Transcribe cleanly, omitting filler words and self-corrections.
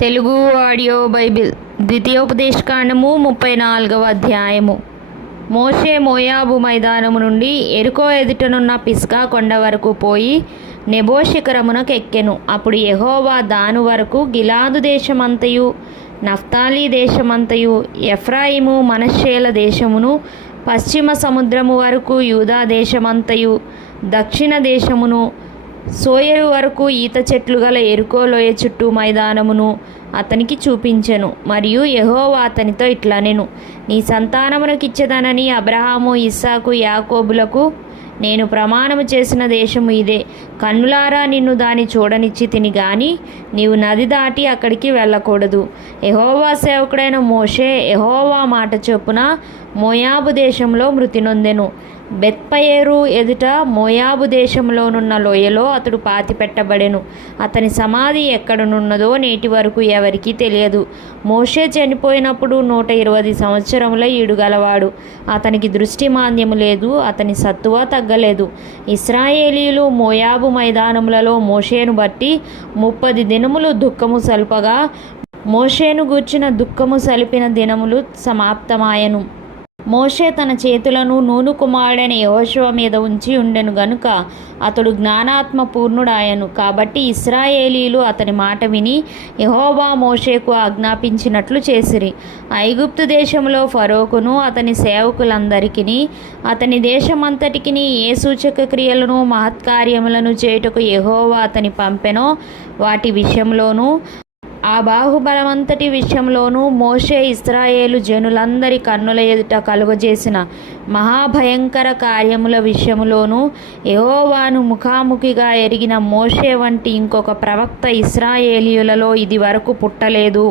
Telugu audio Bible ద్వితీయోపదేశకాండము 34వ అధ్యాయము. మోషే మోయాబు మైదానము నుండి ఎరుకో ఎదుటనున్న పిస్గా కొండ వరకు పోయి నెబో శిఖరమునకు ఎక్కెను. అప్పుడు యెహోవా దాను వరకు గిలాదు దేశమంతయు, నఫ్తాలి దేశమంతయు, ఎఫ్రాయిము మనష్షేల దేశమును, పశ్చిమ సముద్రము వరకు యూదా దేశమంతయు, దక్షిణ దేశమును, సోయరు వరకు ఈత చెట్లు గల ఎరుకో లోయ చుట్టూ మైదానమును అతనికి చూపించెను. మరియు యెహోవా అతనితో ఇట్లనెను, నీ సంతానమునకిచ్చెదనని అబ్రహాము, ఇస్సాకు, యాకోబులకు నేను ప్రమాణము చేసిన దేశము ఇదే. కన్నులారా నిన్ను దాన్ని చూడనిచ్చి తిని గాని నీవు నది దాటి అక్కడికి వెళ్ళకూడదు. యెహోవా సేవకుడైన మోషే యెహోవా మాట చొప్పున మోయాబు దేశంలో మృతి నొందెను. బెత్పయేరు ఎదుట మోయాబు దేశంలోనున్న లోయలో అతడు పాతిపెట్టబడెను. అతని సమాధి ఎక్కడనున్నదో నేటి వరకు ఎవరికీ తెలియదు. మోషే చనిపోయినప్పుడు 120 సంవత్సరముల ఈడుగలవాడు. అతనికి దృష్టి మాంద్యము లేదు, అతని సత్తువ తగ్గలేదు. ఇశ్రాయేలీయులు మోయాబు మైదానములలో మోషేను బట్టి 30 దినములు దుఃఖము సల్పగా మోషేను గూర్చిన దుఃఖము సలిపిన దినములు సమాప్తమాయెను. మోషే తన చేతులను నూను కుమారుడైన యెహోషువ మీద ఉంచి ఉండెను గనుక అతడు జ్ఞానాత్మ పూర్ణుడాయను. కాబట్టి ఇశ్రాయేలీయులు అతని మాట విని యెహోవా మోషేకు ఆజ్ఞాపించినట్లు చేసిరి. ఐగుప్తు దేశంలో ఫరోకును అతని సేవకులందరికిని అతని దేశమంతటికిని ఏ సూచక క్రియలను మహత్కార్యములను చేయుటకు యెహోవా అతని పంపెనో వాటి విషయంలోనూ ఆ బాహుబలమంతటి విషయంలోనూ మోషే ఇశ్రాయేలు జనులందరి కన్నుల ఎదుట కలుగజేసిన మహాభయంకర కార్యముల విషయములోనూ యెహోవాను ముఖాముఖిగా ఎరిగిన మోషే వంటి ఇంకొక ప్రవక్త ఇశ్రాయేలీయులలో ఇది వరకు పుట్టలేదు.